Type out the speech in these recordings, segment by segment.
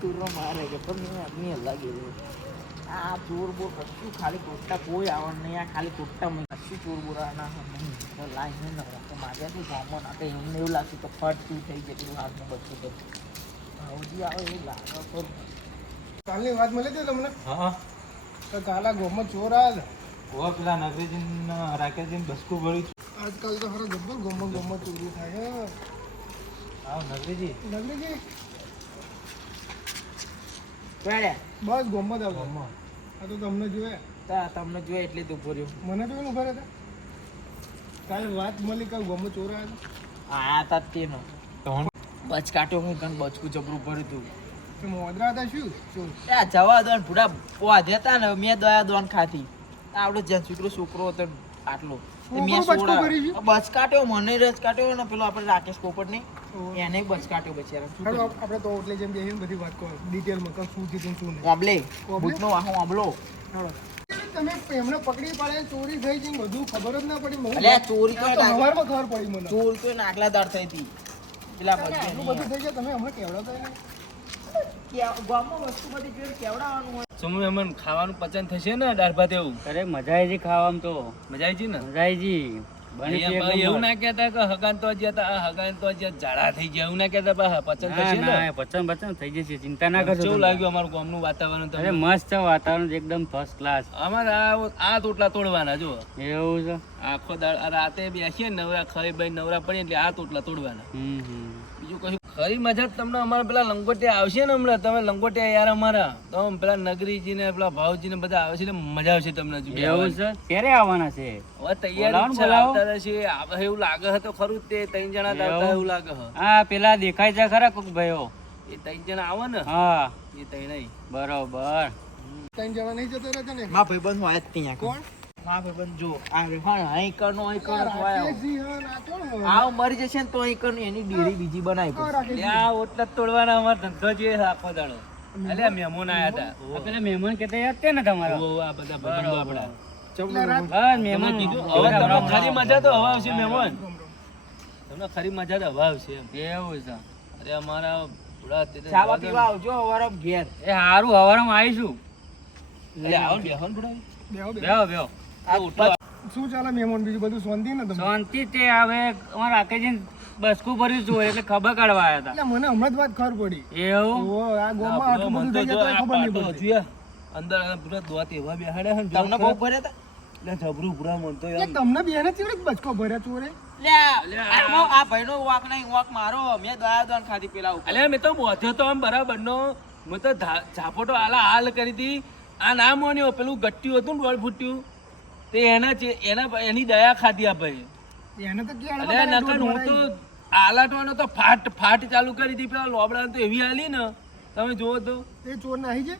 તુરો મારે કે પણ આદમી અલગ એવું આ ચોર બોર કશું ખાલી કોટા કોઈ આવવાનું નહીં. આ ખાલી કોટા કશું ચોર બોરા ના નહીં તો લાઈને ન તો મારે શું ગામમાં ના કંઈ એમને એવું લાગતું કે ફટ શું થઈ જાય પેલું હાથમાં બચું તો હજી આવે એવું લાગે તો કાલની વાત મળી હતી તમને. હા તો કાલા ગોમાં ચોર આવે ઓ પેલા નગરીજીને રાકેશજીને બસકું ભર્યું છે. આજકાલ તો ખરો જબ્બર ગોમાં ચોરી થાય. આવ નગરીજી નગરીજી પડ્યા બસ ગોમાં જ આવો. ગામમાં આ તો તમને જોયા. તા તમને જોઈએ એટલે તું ભર્યો મને તો ઉભા હતા કાલે વાત મળી કે ગોમાં ચોર આવે. આ તા તેનો ત્રણ બચ કાઢ્યો હું તને બચકું જબરું ભર્યું તું તો મોદરા હતા શું ચોર. એ જવા દો ને પૂરા વાધ્યા હતા ને મેં દયા દોન ખાધી આવડો જ્યાં છોકરો હતો આટલો તે મેં છોકરો બચકું સોડા ભરી ગયું? બચ કાઢ્યો મને રસ કાઢ્યો ને પેલો આપણે રાકેશ પોપટ ને એને બચ કાઢ્યો બચારા હાલો આપણે તો એટલે જેમ બેસીને બધી વાત કરો ડિટેલમાં કે શું થયું શું નહીં. ઓબલે બૂટનો વાહો ઓબલો હાલો તમે એમને પકડી પાડે ચોરી થઈ છે બધું ખબર જ ના પડી મને. અલ્યા ચોરી તો આ તો સવારમાં ખબર પડી મને. ચોર તો નાગલા દાર થઈ હતી પેલા આટલું બધું થઈ જાય તમે હમણાં કેવડો કરે ગામમાં વસ્તુ બધી જોઈને કેવડાવવાનું હોય સમૂહ એમન ખાવાનું પચન થશે ને દાળ ભાત એવું અરે મજા આવી જી ખાવામાં તો મજા આવી છે ને મજા આવી જી બની અહીંયા ભાઈ એવું ના કહેતા કે હગાન તો જ્યાં આ હગાન તો જ્યાં ઝાડા થઈ ગયા એવું ના કહેતા પા પચન થશે ને પચન થઈ જશે ચિંતા ના કરજો કેવું લાગ્યું અમારું ગામનું વાતાવરણ અરે તમને મસ્ત છે વાતાવરણ એકદમ ફર્સ્ટ ક્લાસ અમારે આ તોટલા તોડવાના જો એવું છે આખો દાળ રાતે બેસીએ ને નવરા ખાઈ ભાઈ નવરા પડીએ એટલે આ તોટલા તોડવાના હમ બીજું કશું ખરી મજા જ તમને અમારા પેલા લંગોટિયા આવશે ને હમણાં તમે લંગોટિયા યાર અમારા તો પેલા નગરીજી ને પેલા ભાવજી ને બધા આવશે ને મજા આવશે તમને હજુ એવું છે ક્યારે આવવાના છે હવે તૈયાર જ છે આવતા રહેશે આવે એવું લાગે છે તો ખરું જ તે ત્રણ જણા જ આવતા એવું લાગે છે હા પેલા દેખાય છે ખરા કોક ભાઈઓ એ ત્રણ જણા આવે ને હા એ ત્રણ બરોબર ત્રણ જણા નહીં જતા રહેતા ને. માં ભાઈબંધ હોય જ ત્યાં કોણ? માં ભાઈબંધ જો આ રે હા અહીં કરનો અહીં કરનો ખવાય રાકેશજી, હા, ના કોણ હોય? આવ મરી જશે ને તો અહીં કરનો એની ડેરી બીજી બનાવી હા, પડશે રાકેશજી. એટલે આ ઓટલા જ તોડવાના અમારો ધંધો જે છે આખો દાડો અલ્યા મહેમાન આયા હતા આ પેલા મહેમાન કેતા યાદ છે ને તમારો ઓહો, આ બધા ભાઈબંધો આપણા એટલે રાત- હા મહેમાન કીધું હવે તમને ખરી મજા તો હવા આવશે મહેમાન તમને ખરી મજા તો હવા આવશે એમ એવું છે અરે અમારા થોડા ચાવા પીવા આવજો હવારે ઘેર એ હારું હવારમાં આવીશું એટલે આવો ને બેહો ને થોડા બેહો, બેહો. બેહો બેહો આ ઉઠો શું ચાલે મહેમાન બીજું બધું શાંતિ ને તમે? શાંતિ તે હવે અમારા રાકેશજી બસકું ભર્યું છું એટલે ખબર કાઢવા આવ્યા હતા એટલે મને હમણાં જ વાત ખબર પડી. એવું ઓહો, આ ગામમાં આટલું બધું થઈ જાય તોય ખબર નહીં પડતી. અંદર પૂરા દોત એવા બેહાડ્યા છે ને તમને બહુ ભર્યા હતા એટલે જબરું પૂરા મન તો એટલે તમને બેને ચીવડે બચકો ભર્યા ચોરે? આ ભાઈનો વાક નહીં વાક મારો મેં દયા દોન ખાધી પેલા ઉપર અલ્યા મેં તો બોધ્યો તો આમ બરાબર નો મેં તો ઝાપોટો હાલ કરી હતી આ ના મોન્યો પેલું ગટ્યું હતું ને દોડ ફૂટ્યું તે એની દયા ખાધી આ ભાઈ એને તો ક્યાં અલ્યા નકર હું તો આલાટવાનો તો ફાટ ચાલુ કરી હતી પેલા લોબડા તો એવી હાલી ને તમે જુઓ તો એ ચોર નાહી છે.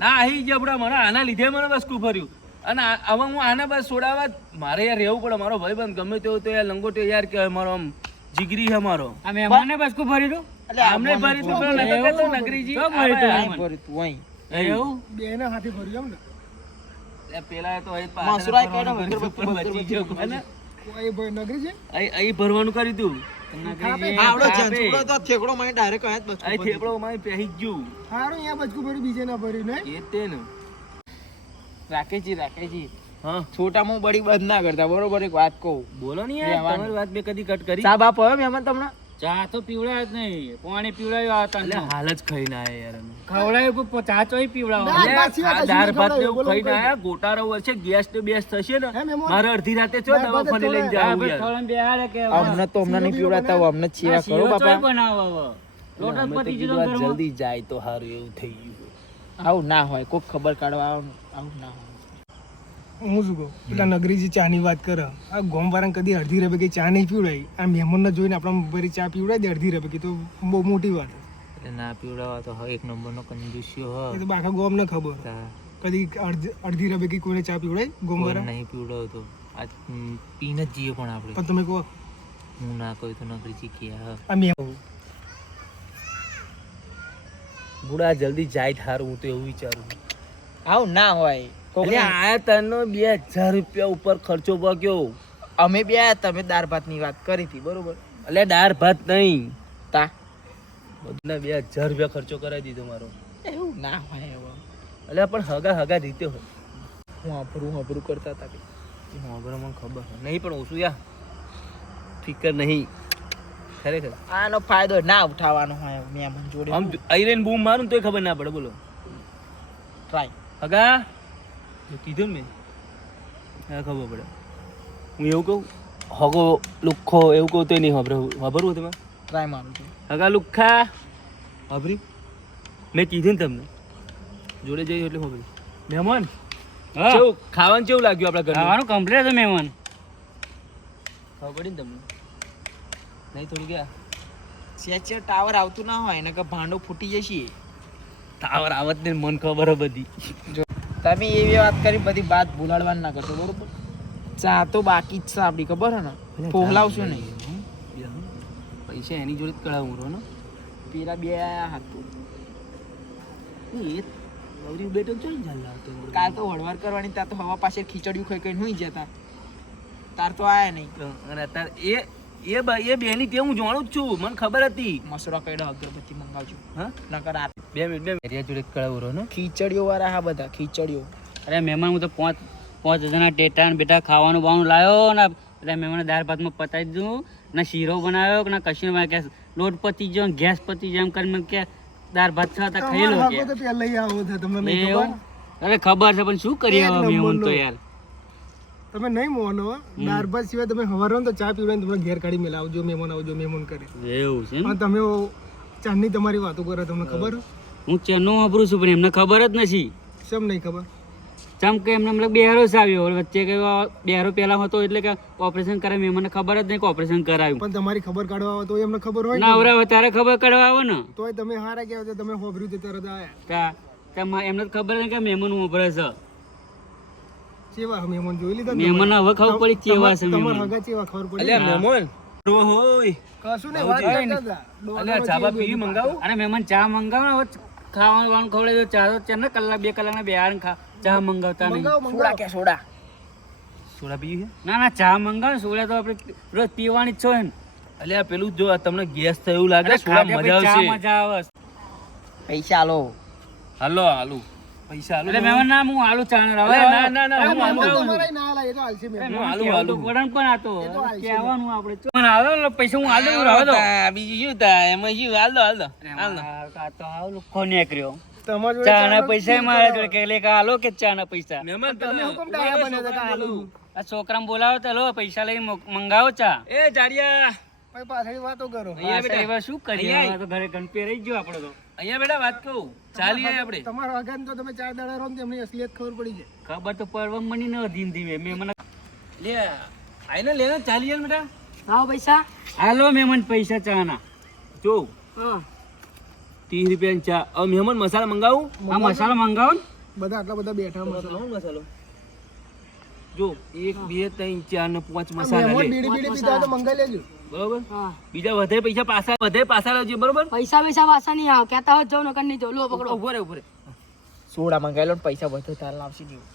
ના આહી જબડા મને આના લીધે મને બસ ફર્યું અને હવે હું આને બસ છોડાવવા મારે યાર રહેવું પડે મારો ભાઈ બંધ ગમે તેવો તો યાર લંગોટો યાર કહેવાય મારો આમ જીગરી છે મારો આ મહેમાનને બસકું ભર્યું હતું આમને ભરી તું પેલો નતો કહેતો નગરીજી તો ભરી તું. અહીં ભર્યું તું અહીં એવું બેને હાથે ભર્યું એમ ને? એ પેલા તો એ મસુરાઈ કાઢો, પણ બચી ગયો કોને કોઈ ભાઈ નગરી છે? અહીં ભરવાનું કર્યું તું નગરીજી આવડો આપે. જંતુડો તો થેકડો મને ડાયરેક્ટ આયા જ બસ અહીં થેપડો માં પહેરી જ ગયું હારું અહીંયા બચકું ભર્યું બીજે ના ભર્યું ને? એ તે ને રાકેશજી હા છોટા મું બડી બંધ ના કરતા બરોબર એક વાત કહું બોલો ને યાર રહેવાનું. તમારી વાત મેં કદી કટ કરી ચા બાપ આવ્યો મહેમાન તમને ચા તો પીવડાય જ નહીં પાણી પીવડાવ્યું આ એટલે તને હાલ જ ખાઈને આયા યાર અમે ખવડાવ્યું પણ ચા ચોય પીવડાવો દાળ અલ્યા, ભાત સિવાય આ કશું દાળ નહીં ભાત ને ખવડાવ્યું, એવું બોલો ખાઈને કઈ. આયા ગોટાળો વર્ષે ગેસ ને બેસ થશે ને હે મહેમાન? મારે અડધી રાતે ચો દાળ ભાત દવાખાને લઈને હા, જાવું બસ યાર ખવડાવીને બેહાડે કે અમને તો અમને નહીં પીવડાતા હોય, અમને જ સેવા કરો બાપા બનાવો હવે લોટ જ અમે તો પતી કીધું ગયો આ ઘરમાં. જલ્દી જાય તો સારું એવું થઈ ગયું આવું ના હોય કોક ખબર કાઢવા આવું ના હોય હું શું કહું પેલા નગરીજી ચા ની વાત કરે આ ગોમ વાળાને કદી અડધી રબે કઈ ચા નહીં પીવડાવી આ મહેમાનને જોઈને આપણે બરી ચા પીવડાવી દે અડધી રબે તો બહુ મોટી વાત. એટલે ના પીવડાવવા તો એક નંબરનો કંજૂસ્યો એ તો આખા ગોમ ને ખબર કદી અડધી રબે કઈ કોઈને ચા પીવડાવી ગોમ વાળા? નહીં પીવડાવતો આ પીને જ જઈએ પણ આપણે પણ તમે કહો હું ના કહું તો નગરીજી કે આ મહેમાન બુડા જલ્દી જાય થારું હું તો એવું વિચારું આવું ના હોય કોક એટલે આ તનો 2000 રૂપિયા ઉપર ખર્ચો બગ્યો અમે બે આયા, તમે દાળ ભાત ની વાત કરી હતી બરોબર એટલે દાળ ભાત નહીં તા બધું 2000 રૂપિયા ખર્ચો કરાવી દીધો મારો. એવું ના હોય હવે. એટલે પણ હગા રીતે હોય. હું હબરું કરતા હતા કે મને ખબર છે. નહીં પણ ઓછું યાર ફિકર નહીં ખરેખર. આનો ફાયદો ના ઉઠાવવાનો હોય મહેમાન જોડે. આમ આઈરેન બૂમ મારું ને તોય ખબર ના પડે. બોલો ટ્રાય હગા જો કીધું ને મેં હા ખબર પડે. હું એવું કહું હગો લુખ્ખો એવું કહું તોય નહીં ખબર તમે ટ્રાય મારું છું. હગા લુખ્ખા ખબરી મેં કીધું ને તમને જોડે જઈએ એટલે ખબર મહેમાન હા કેવું ખાવાનું કેવું લાગ્યું આપણા ઘરનું ખાવાનું કમ્પ્લીટ હતું મહેમાન. ખબર પડી ને તમને નહીં થોડું ગયા સેચે ટાવર આવતું ના હોય ને કે ભાંડો ફૂટી જશે. ટાવર આવત ને મન ખબર હે બધી. જો તમે એવી વાત કરી બધી વાત ભૂલાડવાની ના કરશો બરોબર. ચા તો બાકી જ છે આપણી ખબર હે ને પોહલાવશું નહીં. પૈસા એની જોડે જ કઢાવું રહો ને પેલા બે હાથ એ ગૌરી બેટો ચલ ચાલ આવતો કાલ તો વળવાર કરવાની તાર તો હવા પાસે ખીચડ્યું ખાઈ ખાઈને હુઈ જતા તાર તો આયા નહીં. અને અત્યારે એ બેની તે હું જાણું જ છું મને ખબર હતી. મસરો કઈડો અગરબત્તી મંગાવજો હા નકર આ 2 મિનિટ એરિયા જોડે કઢાવું રહો ને ખીચડીઓ વાળા હા બધા ખીચડીઓ. અરે મહેમાન હું તો પાંચ હજારના ટેટા ને બેટા ખાવાનું બાવાનું લાવ્યો ને એટલે મહેમાને દાળ ભાતમાં પતાવી દીધું ના શીરો બનાવ્યો કે ના કશું બનાવ્યો કે લોટ પતી ગયો ને ગેસ પતી જાય એમ કરીને કે દાળ ભાત ખાતા ખાઈ લો કે તો પહેલા લઈ આવો છે તમને નહીં ખબર? એવું અરે ખબર છે પણ શું કરીએ એક હવે મહેમાન તો નંબરનો. યાર તમે નહીં મોનો દાળ ભાત સિવાય તમે હવારો તો ચા પીવડાવીને તમને ઘેર કાઢી મેલા આવજો મહેમાન કરે એવું છે પણ તમે ચાંદની તમારી વાતો કરો તમને ખબર હું ચેનો વાપરું છું પણ એમને ખબર જ નથી શેમ નહીં ખબર ચમ કે એમને મતલબ બેહારો જ આવ્યો વચ્ચે કે બેહારો પહેલા હતો એટલે કે ઓપરેશન કરાવ્યું એમને ખબર જ નહીં કે ઓપરેશન કરાવ્યું પણ તમારી ખબર કાઢવા આવે તો એમને ખબર હોય ના ને આવરા ત્યારે ખબર કરવા આવે ને તોય તમે હારા કહેવા છો તમે હોભર્યું તે તરત આયા એમને તો ખબર નહીં કે મહેમાન ઉભરે છે ચેવા મહેમાન જોઈ લીધા ને મહેમાન હવે ખબર પડી ચેવા છે તમારા મહેમાન હગા ચેવા ખબર પડી અલ્યા મહેમાન હોય કશું નહીં વાત કરતા હતા. અલ્યા ચાબા પી મંગાવું અરે મહેમાન ચા મંગાવો ને હવે ખાવાનું વાવાનું ખવડાવી દો ચા તો ચાર ને કલાક 2 કલાકના બેહાર ચા મંગાવતા નહીં સોડા કે સોડા સોડા પીવી છે ના ચા મંગાવો ને સોડા તો આપણે રોજ પીવાની જ છો ને અલ્યા પેલું જો તમને ગેસ થાય એવું લાગે સોડા મજા ચા આવશે મજા આવે પૈસા આલો હાલો પૈસા હાલો એટલે મહેમાન ના હું આલુ ચા ને અરે ના હું આલુ તમારાય ના આલા, એ તો હાલશે મહેમાન. આલુ પણ આતો કહેવાનું આપણે પણ આવે પૈસા હું આલુ રહો દો બીજું શું થાય એમાં શું હાલ દો આ તો આવ લુખો નીકળ્યો તમારા જોડે ચા ના પૈસા મારા જોડે કે લે કે આલો કે ચા ના પૈસા મહેમાન તમે હુકમ ડાયા બન્યા હતા કે આલુ. આ છોકરાને બોલાવો તો લો પૈસા લઈને મંગાવો ચા એ જાડિયા પછી પાછળ વાતો કરો અહીંયા બેટા. એવા શું કરીએ હવે તો ઘરે ગણપે રહી ગયો આપણો તો અહીંયા બેટા વાત કહું ચાલી આય આપણે તમારા હગાને તો તમે 4 દાડા રહો ને તેમની અસલિયત ખબર પડી જાય. ખબર તો પડવા મની ન ધીમે ધીમે મેં મને લે આઈને લેને ચાલી આય બેટા આવો પૈસા હાલો મહેમાન પૈસા ચા ના જો હા 30 રૂપિયાની ચા હવે મહેમાન મસાલા મંગાવું આ મસાલો મંગાવો ને બધા આટલા બધા બેઠા મસાલા. મસાલો જો 1 2 3 4 ને 5 મસાલા મહેમાન લે બીડી બીડી પીતા હોય તો મંગાઈ લેજો. બરોબર બીજા વધે પૈસા લાવજો બરોબર પૈસા પાછા નહીં આવ કહેતા હોત જાવ નકર નહીં જાવ લો પકડો ઉભો રે સોડા મંગાવી લો ને પૈસા વધુ તાર લાવશે જેવું.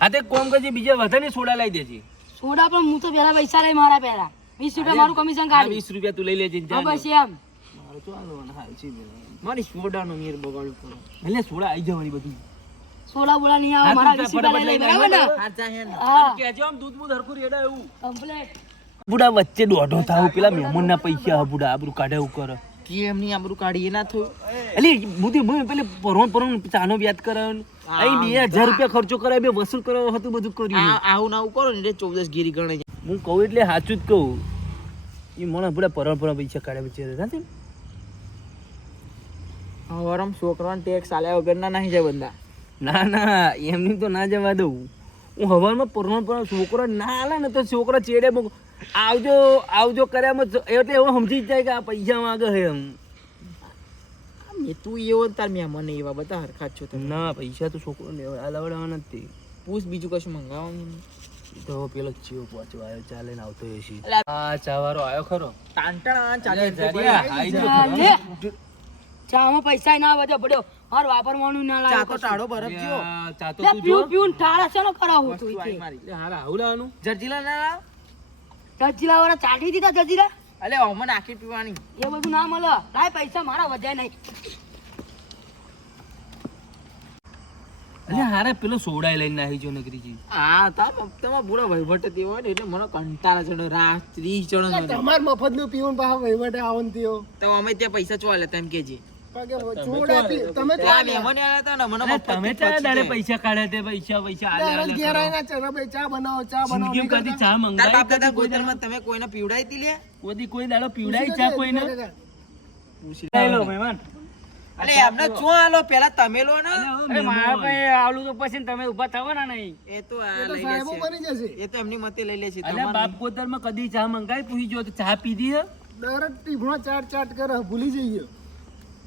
હા તે કોમ કરજે બીજા વધે ને સોડા લઈ દેજે સોડા પણ હું તો પેલા પૈસા લઈ મારા પેલા 20 રૂપિયા મારું કમિશન આ કાઢી 20 રૂપિયા તું લઈ લેજે હા જા બસ એમ મારો ચાલો ને હાલ છે મારી સોડાનો મેર બગાડ્યો પૂરો. એટલે સોડા આવી જવાની બધું સોડા બોલા નહીં આવ હા, મારા તું 20 રૂપિયા લઈ ફટાફટ બરાબર ને સાચા હે ને હા કેજો આમ દૂધ બૂધ હરખું રેડા એવું કમ્પ્લીટ બુડા વચ્ચે દોઢો થાવ પેલા મહેમાન ના પૈસા બુડા આબરૂ કાઢે એવું કરે કે એમની આબરૂ કાઢી એ ના થયું. એટલે બુધી પેલે પરોણ ચાનો વ્યાજ કરાવ અહીં 2000 રૂપિયા ખર્ચો કરાય બે વસૂલ કરાવ હતું બધું કર્યું આવું ના આવું કરો ને એટલે 14 ગીરી ગણે છે. હું કહું એટલે સાચું જ કહું એ મને બુડા પરોણ પૈસા કાઢે બિચારા નથી હવારમ છોકરાને ટેક્સ આલ્યા વગરના નહીં જાય બંદા. ના એમની તો ના જવા દઉં હું હવારમાં પરોણ છોકરો ના આલે ને તો છોકરો ચેડે આવજો કર્યામાં એટલે એવું સમજી જ જાય કે આ પૈસા માંગે છે એમ મેં તું એવો ને તાર મહેમાન એવા બધા હરખા જ છો તમે. ના પૈસા તો છોકરો લેવા લાવડાવવા નથી પૂછ બીજું કશું મંગાવવાનું નહીં. તો પેલો ચીવો પહોંચવા આવ્યો ચાલે ને આવતો હશે અલા. આ ચાવારો આવ્યો ખરો ટાંટણા ચાલે ચામાં પૈસા ના વધે પડ્યો માર વાપરવાનું ના ચા તો લાગે ટાળો બરફ ગયો. ચા તો લે તું જો પીવું પીવું ઠાળા છે ને કરાવું તું વસ્તુ આવી ઈથી મારી. હારા આવું લાવવાનું જરજીલા ના લાવ. જજીલા વાળા ચાટી દીધા જજીલા અલે ઓમાં નાખી પીવાની. એ બધું ના મળે. લાય પૈસા મારા વધ્યા નહીં. અલ્યા હારે પેલો સોડાઈ લઈને નાહી જો નગરીજી. હા તમારા બુડા વહીવટ તે હોય ને એટલે મને કંટાળા ચડે. રાત 30 જણો ચડે. તમાર મફતનું પીવું પાછા વહીવટે આવો ને ત્યો. તો અમે ત્યાં પૈસા ચો આલે તેમ કેજે. પગે છોડ આપી તમે તો આ મહેમાન આયા હતા ને મને અલ્યા મફત તમે ચાલે દાડે પૈસા કાઢ્યા તે પૈસા દરરોજ ઘેર આવીને ચરબે ચા બનાવો જિંદગી કરતી ચા તાર બાપ દાદા મંગાવી ગોતરમાં તમે કોઈને પીવડાવી તી લે? કોઈ દાડો પીવડાઈ ચા કોઈને લઈ લો મહેમાન. અલે એમને ચો આલો પેલા તમે લો ને. અરે મારા પાસે આવલું તો પછી તમે ઊભા થવાના નહીં. એ તો આ લઈ સાહેબો લેશે. બની જશે. એ તો એમની મતે લઈ લેશે. અલ્યા તમારે બાપ કોતરમાં કદી ચા મંગાવી પૂછી જો તો ચા પીધી હે? દરરોજ ટીભણો ચાટ કરે ભૂલી જઈએ.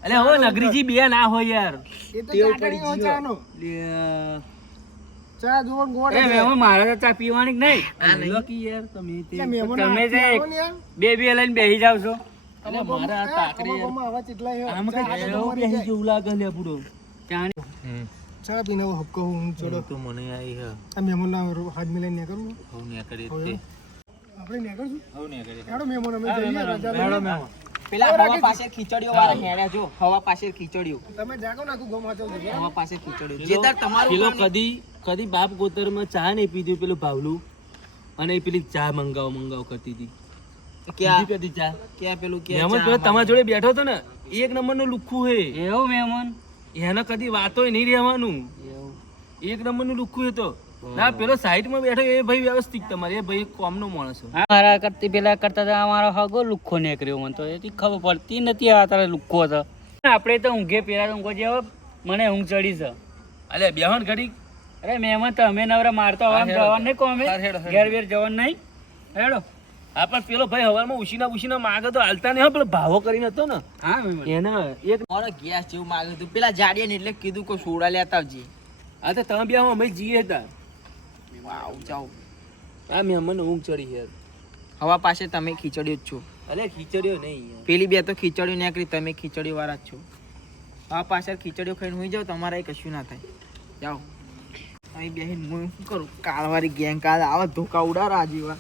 અલ્યા હવે નગરીજી બે ના હોય યાર. એ તો ચાટણીઓ ચાનો ચા જોન ગોળ અરે મહેમાન મારે તો ચા પીવાની જ નહીં. બોલો કે યાર તમે તે એટલે મહેમાન તમે જે આવો ને યાર. બે લઈને બેસી જાવ છો. અલ્યા મારા આ તાકડી યાર. અમારા આવા ચીટલા છે. આમ કઈ જેવો બેહી જેવું લાગે લે પૂરો. ચાણી ચા પીને હવે હબકો હું ચડો. તો મને આવી હે. આ મહેમાનના હાથ મિલાઈને ને કરું હું ને કરી આપણે ને કરશું હું ને કરી. હેડો મહેમાન અમે જઈએ રજા લઈને. પેલા હવા પાસે ખીચડીઓ વાળા હેડ્યા જો. હવા પાસે ખીચડીઓ. તમે જાગો નાખું ગોમાં ચાલજો હવા પાસે ખીચડીઓ. જે તાર તમારું પેલો કામ નહીં. કદી બાપ કોતરમાં ચા નહીં પીધી પેલું ભાવલું અને પેલી ચા મંગાવ કરતી હતી. ક્યાં પીધી કદી ચા ક્યાં પેલું કે મહેમાન પેલો તમારા જોડે બેઠો હતો ને એક નંબરનું લુખ્ખું હે. એવું મહેમાન એને કદી વાતોય નહીં રહેવાનું. એક નંબરનું લુખ્ખું હતો. ના પેલો સાઈડમાં બેઠો એ ભાઈ વ્યવસ્થિત તમારે એ ભાઈ કોમનો માણસ હતો. હા મારા કરતી પેલા કરતા તો અમારો હગો લુખ્ખો નીકળ્યો મને તો એથી ખબર પડતી નથી આ તારે લુખ્ખો હતો. આપણે તો ઊંઘે પેલા ઊંઘો જેવો મને ઊંઘ ચડી છે. અલ્યા બેહણ ઘડી અરે મહેમાન તો અમે નવરા મારતો હવે જવાનું નહીં કોમે હેડો. ઘેર વેર જવાનું નહીં. હેડો હા પણ પેલો ભાઈ હવારમાં ઉછીના માગે તો હાલતા નહીં હો. પેલો ભાવો કરીને હતો ને હા મહેમાન એને એક મારો ગેસ જેવું માગ્યું હતું. પેલા જાડિયા ને એટલે કીધું કે સોડા લેતા આવજે. આ તો તમે બે અમે જઈએ હતા. વાવ જાઓ. આ મહેમાન ઊંઘ ચડી યાર. હવા પાસે તમે ખીચડીઓ જ છો. અલ્યા ખીચડીઓ નહીં યાર. પેલી બે તો ખીચડીઓ નીકળી. તમે ખીચડીઓ વાળા જ છો. હવા પાછળ ખીચડીઓ ખાઈને હોઈ જાઓ. તમારે કશું ના થાય. જાઓ અહીં બેહીને હું શું કરું? કાળવાળી ગેંગ કાલ આવા ધોકા ઉડાડો આ જેવા.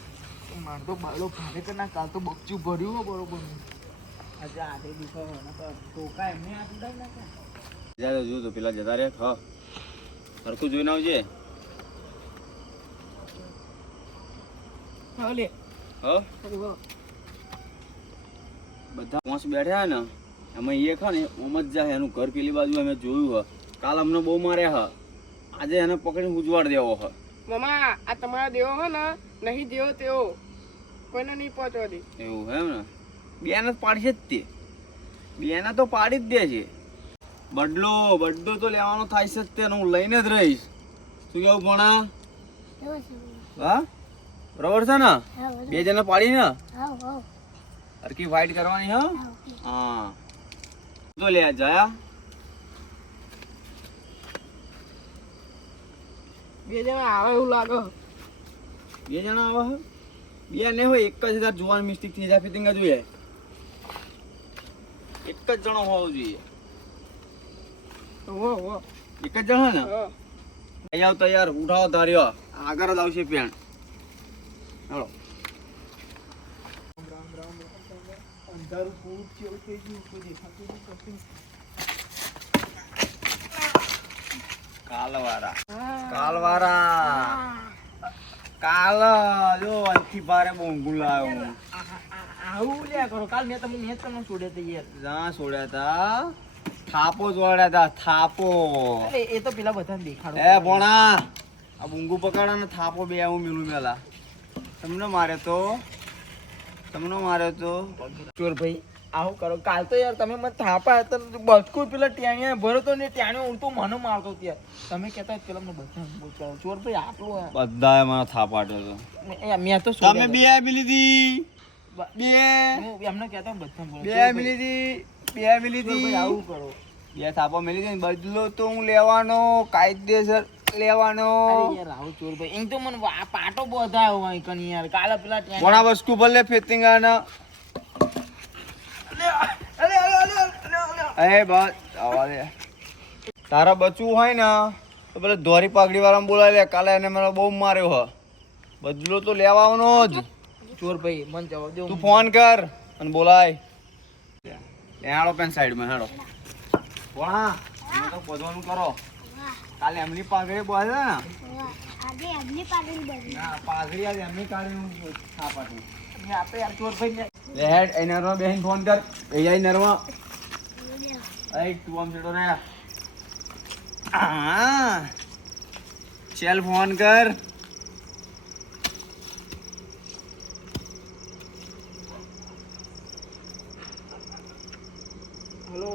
મારે તો બાળો ભારે કે ના કાલ તો બચ્ચું ભર્યું હો બરોબર. આજે આધે દીખો ધોકા એમને હાથ ઉડાવી નાખ્યા. જો તો પેલા જતા રે હા સરખું જોઈને આવજે હાલે હા બધા પોંચ બેઠા ને એમાં એ ખા ને ઓમ જ જાય એનું ઘર પેલી બાજુ અમે જોયું હ કાલ અમને બહુ માર્યા હ આજે એને પકડીને ઉજવાડ દેવો હ મામા આ તમારા દેવો હો ને નહીં દેવો તેવો કોઈને નહીં પહોંચવા દે. એવું હે ને બેને જ પાડશે જ તે બેને તો પાડી જ દે છે બદલો તો લેવાનો થાય છે જ તે હું લઈને જ રહીશ. શું કેવું ભણા હા બરોબર છે ને બે જણા પાડી ને હરકી વાઈટ કરવાની હા તો લે જયા બે જણા આવે એવું લાગે. બે જણા આવે હે? બે નહીં હોય એક જ તાર જોવાનું મિસ્ટેક થઈ જાય ફિટિંગ જોઈએ એક જ જણો હોવો જોઈએ. એક જ જણા ને અહીંયા આવ તૈયાર ઉઠાવો ધાર્યો આગળ જ આવશે પેણ હાલો કાલવારા કાલ જો અંથી ભારે બોંગું લાવ્યો આવું લ્યા કરો. કાલ મેં તમને છોડ્યા હતા યાર. જ્યાં છોડ્યા તા થાપો જોડ્યા તા થાપો અરે એ તો પેલા બધાને દેખાડો. એ ભોણા આ બુંગુ પકડા ને થાપો બે હું મિલું મેલા તમને મારે તો ચોર ભાઈ આવું કરો. કાલ તો યાર તમે મને થાપા હતા બચકું પેલા ટેણિયા ભરો તો ને ટેણિયો ઉલટો મને મારતો ત્યાં. તમે કહેતા પેલા મને બધા બોલતા ચોર ભાઈ આટલું બધાએ મને થાપાટ્યો તો મેં તો તમે બે આપી લીધી બે એમને કહેતા બધા બોલે. બે આપી લીધી બે આપી લીધી આવું કરો. બે થાપા મેલી દે બદલો તો હું લેવાનો કાયદેસર લેવાનો અરે યાર આવું ચોર ભાઈ એમ તો મને પાટો બોધાયો હોય કની યાર. કાલે પેલા ભોણા વસ્તુ ભલે ફેતિંગ આના એ બસ આવા દે તારા બચવું હોય ને તો પેલા ધોરી પાઘડી વાળાને બોલાવી લે કાલે એને મને બહુ માર્યો હ બદલો તો લેવાનો જ ચોર ભાઈ મને જવાબ દો. તું ફોન કર અને બોલાય હેડો પેન સાઈડમાં હેડો ભણા તમે તો બધવાનું કરો કાલે એમની પાઘડી બોલે ને આજે એમની પાગડી બની ના પાઘડી આજે એમની કાઢી છાપ પાટી આપણે યાર ચોરભાઈ લે હેડ એ નરમાં બેહીન ફોન કર એ આઈ નરમાં એ તું આમ છેડો રે હા ચલ ફોન કર હલો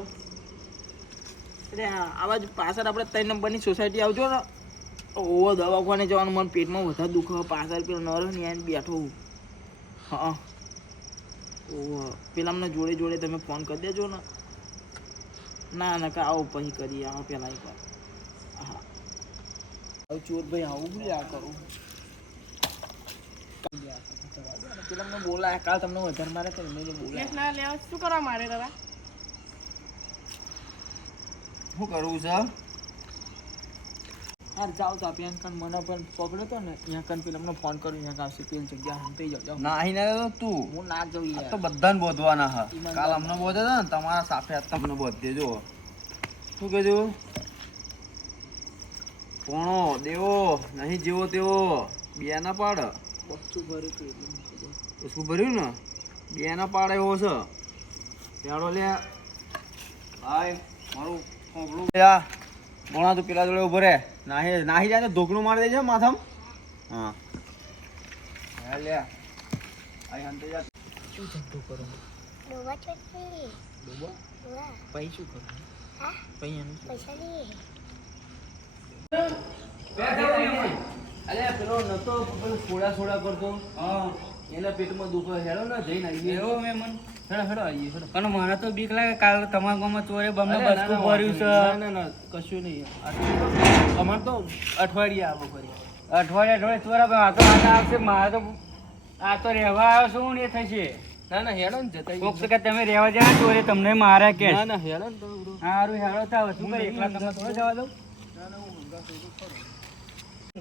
અરે આ બાજુ પાછળ આપણે 3 નંબરની સોસાયટી આવજો ને ઓ દવાખાને જવાનું મને પેટમાં વધારે દુખે પાછળ પેલો નર ને આઈને બેઠો હું હા ઓ પેલા અમને જોડે જોડે તમે ફોન કરી દેજો ને ના ના કે આવો પછી કરીએ આવો પેલા એક વાર હા હવે ચોર ભાઈ આવું ભૂલી આ કરું પેલા અમને બોલાય કાલ તમને વધારે મારે તો એમને બોલાય શું કરવું છે યાર જાઓ તો આપી કાન મને પણ પકડ્યો તો ને અહીંયા કાન પેલા અમને ફોન કર્યો અહીંયા કાશે પેલી જગ્યા હંતાઈ જાઓ ના અહીં ના તું હું ના જઉં આ યાર તો બધાને બોધવાના હા કાલ અમને બોધે ને તમારા સાથે તમને બોધ દેજો શું કીધું કોણો દેવો નહીં જેવો તેવો બે ના પાડ બચ્ચું ભર્યું હતું એટલે મને ખબર. શું ભર્યું ને બે ના પાડ એવો છે પેડો લે ભાઈ મારું ફોંફળું ભણા તું પેલા જોડે ઉભો રે નાહી નાહી જાય તો ધોકણું મારી દેજે માથામાં હા હે લે આઈ હંતે જા શું ધંધો કરો ડોબા ચોટલી ડોબા ડોબા પછી શું કરો હા પછી એનું શું? પૈસા લઈએ અલે પેલો નતો પેલો સોડા સોડા કરતો હા એના પેટમાં દુખે હેડો ને જઈને આવીએ એવો મેમન હેડો હેડો આવીએ હેડો પણ મને તો બીક લાગે કાલ તમારા ગામમાં ચોરે બમને અરે ના, બસકું ના, ભર્યું છે ના ના ના કશું નહીં અમારે તો અઠવાડિયે આવો ફરી અઠવાડિયા ચોરા પણ આ તો આના આવશે મારે તો આ તો રહેવા આવ્યો છું ને એ થશે ના ના હેડો ને જતા કોક તો કે તમે રહેવા જાય ચોરે તમને મારે કે ના ના હેડો ને તમે બરો. સારું હેડો થાવ શું કરે એકલા તમે થોડો જવા દઉં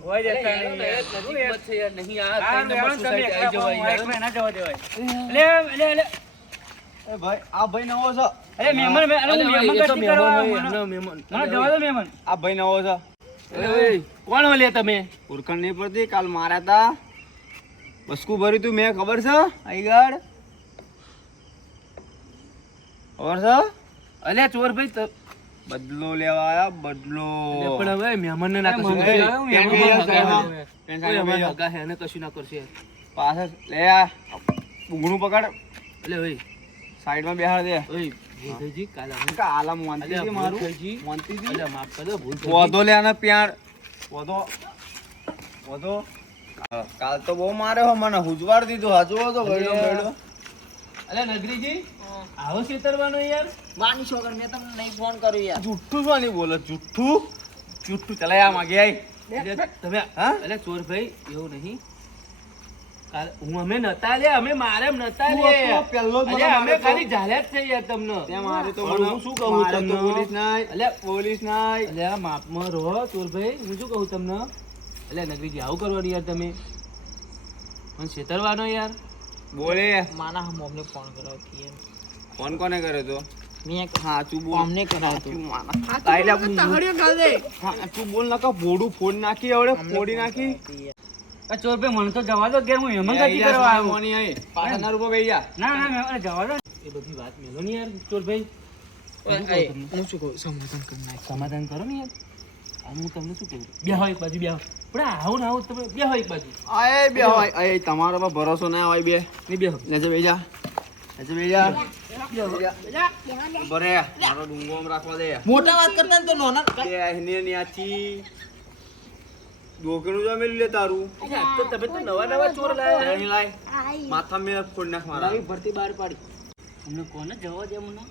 હોય જતા હેડો નહીં ને, યાર. નજીક જ છે યાર, નહીં આ સારું, ત્રણ હેડો નંબર ને, તમે સોસાયટી એકલા આવી જવાય એકલા યાર. ના જવા દેવાય લે એ ભાઈ આ ભાઈ નવો છે અરે મહેમાન અરે હું અલે મહેમાન એ તો ગતિ મહેમાન કરવા હોય, આવ્યો. એમનો મહેમાન. મને જવા દો મહેમાન આ ભાઈ નવો છે અલે ઓય, કોણ ઓલે તમે ઓળખાણ નહીં પડતી કાલ માર્યા તા બસકું ભર્યું તું મેં ખબર છે આગળ ખબર છે અલે ચોર ભાઈ તો બદલો લેવા આયા બદલો અલે પણ હવે મહેમાન ને ના અરે કશું મને કરે. આવ્યું, પેન મહેમાન હગા સાઈડમાં. હે. પેન ઓય, સાઈડમાં અમારા બેહો. હગા હે ને કશું ના કરશે પાછળ લે આ બુંગણું પકડ અલે ઓય સાઈડમાં બેહાડ દે ઓય ભૂલથઈજી, કાલે અમે કા આલા મોનતી અલે છે મારું ભૂલથઈજી. મોનતી છે અલે માફ કરજો ભૂલ થઈ ગઈ. વધો લે આને પ્યાર વધો વધો કાલ તો બહુ માર્યો હો મને હુજવાડ દીધો હાજવો તો ગયડો ગયડો અલે નગરીજી આવો છેતરવાનો યાર વાની છોકર મેં તમને નહીં ફોન કર્યો યાર જુઠ્ઠું શું નહીં બોલો જુઠ્ઠું જુઠ્ઠું ચલાય આ માગે આય એટલે તમે હા? અલે ચોર ભાઈ એવું નહીં કાલે હું અમે નતા લે અમે મારે એમ નતા તું લે હતો, પહેલો જ મને અલે અમે માર્યો તો. ખાલી ઝાલ્યા જ છે યાર તમને તે મારે તો પણ મને હું શું કહું મારે તો તમને પોલીસ નાય અલે પોલીસ નાય અલે આ માપમાં રહો ચોર ભાઈ હું શું કહું તમને અલે નગરીજી આવું કરવાનું યાર તમે મને છેતરવાનો યાર બોલે માના હમ અમને ફોન કર્યો હતો યાર ફોન કોને કર્યો તો મેં હા તું બોલ અમને કરાયો હતો તું માના તાઈલા હા તું બોલ નકા બોડું ફોડ નાખી આવડે ફોડી નાખી આ ચોર ભાઈ મને તો જવા દો કે હું મહેમાન ગતિ કરવા આવ્યો મોની આય પાછળના રૂપે બેહી જા ના ના મહેમાન જવા દો એ બધી વાત મેલો ને યાર ચોર ભાઈ હું શું કહું સમાધાન કરી નાખ સમાધાન કરો ને યાર આ હું તમને શું કહું બેહો એક બાજુ બેહો પણ આવું ને આવું તમે બેહો એક બાજુ આય બે હોય આય તમારો પર ભરોસો ના હોય બે નહીં બેહો નેજે બેહી જા નેજે બેહી જા બરે મારો ડુંગો આમ રાખવા દે મોટા વાત કરતા ને તો નાના કે એની ની આછી ડોકણું જો મેલી લે તારું તો તમે તો નવા નવા ચોર લાયા અહીં લાય માથા મે ફોડ નાખ મારા નવી ભરતી બહાર પાડી અમને કોને જવા દે મને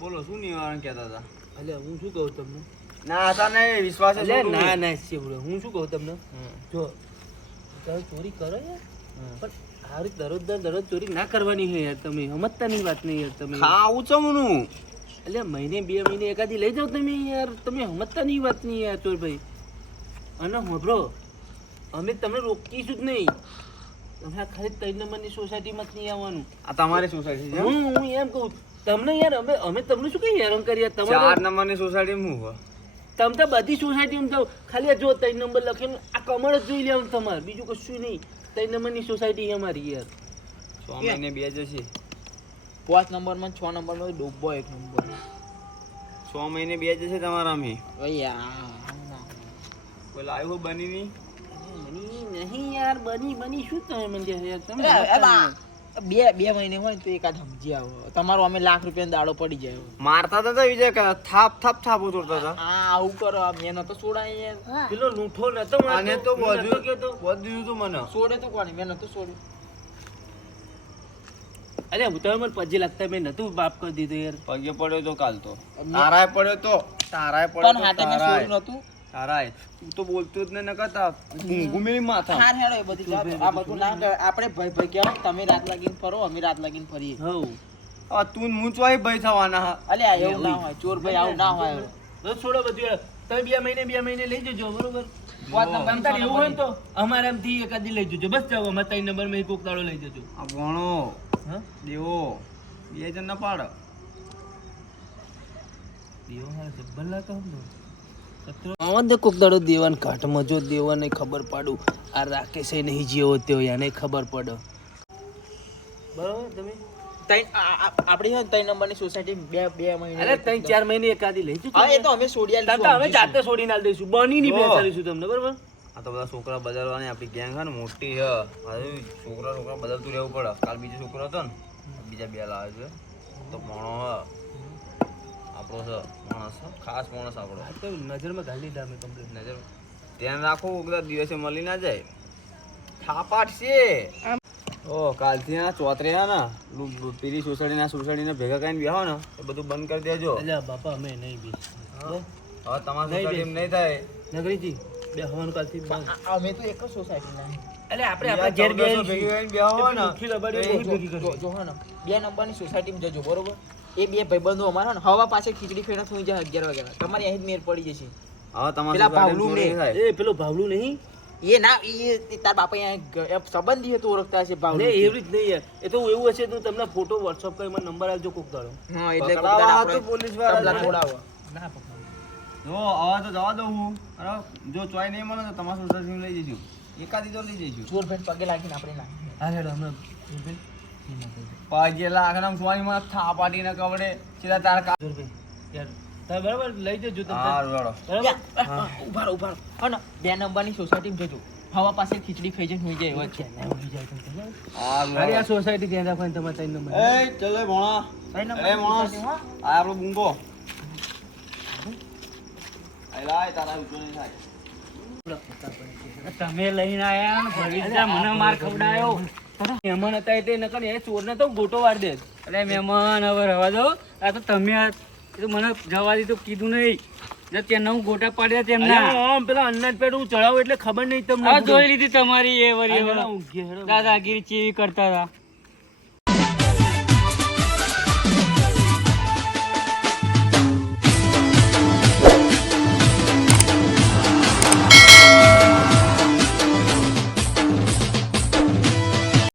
બોલો શું નિવારણ કહેતા હતા અલે હું શું કહું તમને ના હતા નહીં વિશ્વાસ અલે ના ના શિવડો હું શું કહું તમને જો તમે ચોરી કરો યાર પણ આ રીતે દરરોજ ચોરી ના કરવાની છે યાર તમે સમજતા નહીં વાત નહીં યાર તમે ખાવું છે મનું એટલે મહિને 2 મહિને એકાદી લઈ જાઓ તમે યાર તમે સમજતા નહીં વાત નહીં યાર ચોર ભાઈ અને હોભરો અમે તમને રોકીશું જ નહીં તમે આ ખાલી 3 નંબરની સોસાયટીમાં જ નહીં આવવાનું. આ તમારી સોસાયટી છે હું એમ કહું તમને યાર અમે તમને શું કઈ હેરાન કરીએ 4 તમારે નંબરની સોસાયટી હું તમે તો બધી સોસાયટીમાં જાઓ ખાલી આ જો 3 નંબર લખીને આ કમળ જ જોઈ લેવાનું તમારે બીજું કશું નહીં 3 નંબરની સોસાયટી અમારી યાર 6 મહિને 2 જશે 5 નંબરમાં 6 નંબરમાં ડૂબો 1 નંબર 6 મહિને 2 જશે તમારા અમે ભાઈ કોઈ લાવ્યો બની નહીં બની નહીં યાર બની શું તમે મને યાર તમે બે મહિને હોય ને તો એકાદ સમજી આવો તમારો અમે લાખ રૂપિયાનો દાડો પડી જાય મારતા હતા વિજય થાપ થાપો તોડતા હતા હા આવું કરો મેં નતો છોડાય યાર પેલો લૂંઠો નતો મારતો, આને તો હું નતો બધું કહેતો. બધું તો મને છોડે તો કોને મેં નતો છોડ્યું અરે હું તો મને પજી લાગતા મેં નતું બાપ કરી દીધું યાર પગે પડ્યો તો કાલ તો તારાય પડ્યો તો તારાય પડ્યો પણ તો હાથે મેં તારાય છોડ્યું નતું તારાય તું તો બોલતો જ ન કરતા ઘૂમેલી માથા હાર હેડો એ બધી જાત. આ બધું ના કહેવાય. આપણે ભાઈ કહેવાય તમે રાત લાગીને ફરો અમે રાત લાગીને ફરીએ હવ આ તું મૂંચવાય ભાઈ થવાના હા. અલ્યા એવું ના હોય ચોર ભાઈ આવું ના હોય તો છોડો બધું યાર. તમે 2 મહિને લઈ જજો બરોબર પાંચ નંબર તમ તારે એવું હોય ને તો અમારે એમથી એકાદી લઈ જજો બસ જાઓ અમારે 3 નંબરમાં એક દાડો લઈ જજો આ ભણો હા દેવો 2 જણ ના પાડ દેવો હાલ જબ્બર લાગે હમનો આવા દે કોક દાડો દેવાન ઘાટમાં જો દેવાને ખબર પાડું આ રાકેશે નહીં જેવો તેવો યાને ખબર પડે બરોબર તમે આપણી હોય ને 3 નંબરની સોસાયટી બે મહિને અરે 3-4 મહિને એકાદી લઈ જજો હા એ તો અમે છોડી તાર તો અમે જાતે છોડીને આલ દઈશું બની નહીં બેસાડીશું તમને બરોબર આ તો બધા છોકરા બદલવાની આપણી ગેંગ છે ને મોટી છે હવે છોકરા બદલતું રહેવું પડે કાલ બીજો છોકરો હતો ને બીજા 2 લાવે છે તો ભણો હ આપણો છે માણસ છે, ખાસ માણસ આપણો આ તો નજરમાં ગાલી દા મેં કમ્પ્લીટ નજર ધ્યાન રાખો બધા દિવસે મળી ના જાય થાપાટ છે ઓ કાલથી આ ચોતરે હે ને પેલી સોસાયટીને ભેગા કરીને બેહો ને એ બધું બંધ કરી દેજો અલ્યા બાપા અમે નહીં બી હવે તમારી સોસાયટીમાં નહીં થાય નગરીજી બે હવાનું કાલથી બંધ અમે તો એક જ સોસાયટીના એટલે આપણે ઘેર બે ભેગી કરીને બેહો ને મુઠ્ઠી લબાડીઓ બહુ ભેગી કરી જો હો ને 2 નંબરની સોસાયટીમાં જજો બરોબર એ બે ભાઈબંધો અમારા ને હવા પાસે ખીચડી ખાઈને સુઈ જાય 11 વાગ્યા તમારે અહીં જ મેર પડી જશે હવે તમારી પેલા સોસાયટીમાં ભાવલું ચોરી ને. થાય. એ પેલો ભાવલું નહીં એ ના એ તાર બાપા અહીંયા સંબંધી હતો ઓળખતા હશે ભાવ ને એવી જ નહીં યાર એ તો એવું હશે તો તમને ફોટો WhatsApp કરી મને નંબર આપજો કોક દાડો હા એટલે પકડાવા કોકદાડ હાથું આપણે પોલીસવાળા તબલા છે. છોડાવો. ના પકડો જો હવે તો જવા દઉં હું બરાબર જો ચોય નહીં મળે તો તમારી સોસાયટીમાં લઈ જઈશું એકાદી તો લઈ જઈશું ચોર ભાઈ પગે લાગીને આપણે ના હા હેડો હમણાં પગે લાખના ચોયમાં થાપાટી ના કવડે સીધા તાર કા યાર તમે બરાબર લઈ જજો તમે હારું હેડો. બરાબર ઉભા હા ને 2 નંબરની સોસાયટીમાં જજો હવા પાસે ખીચડી ખાઈ જઈને સુઈ જાય એવા છે હારું અરે આ હેડો. સોસાયટી ધ્યાન રાખવાની તમારે 3 નંબર એ ચલો એ ભણા 3 એ નંબરની માણસ સોસાયટીમાં આ આપણો બુંગો આય તારા ઉઠો નહીં થાય તમે લઈને આયા ને ભવિષ્ય મને માર ખવડાયો મહેમાન હતા એટલે નકર એ ચોરને તો ગોટો વાર દે અરે મહેમાન હવે રવા દો આ તો તમે એ તો મને જવા દીધું કીધું નહીં જો ત્યાં નવ ગોટા પાડ્યા તેમના આમ પેલા અન્નાજ પેટ હું ચડાવું એટલે ખબર નહીં તમને આ જોઈ લીધી તમારી એ વરી આ હેડો, ઊંઘી હેડો. દાદાગીરી ચેવી કરતા હતા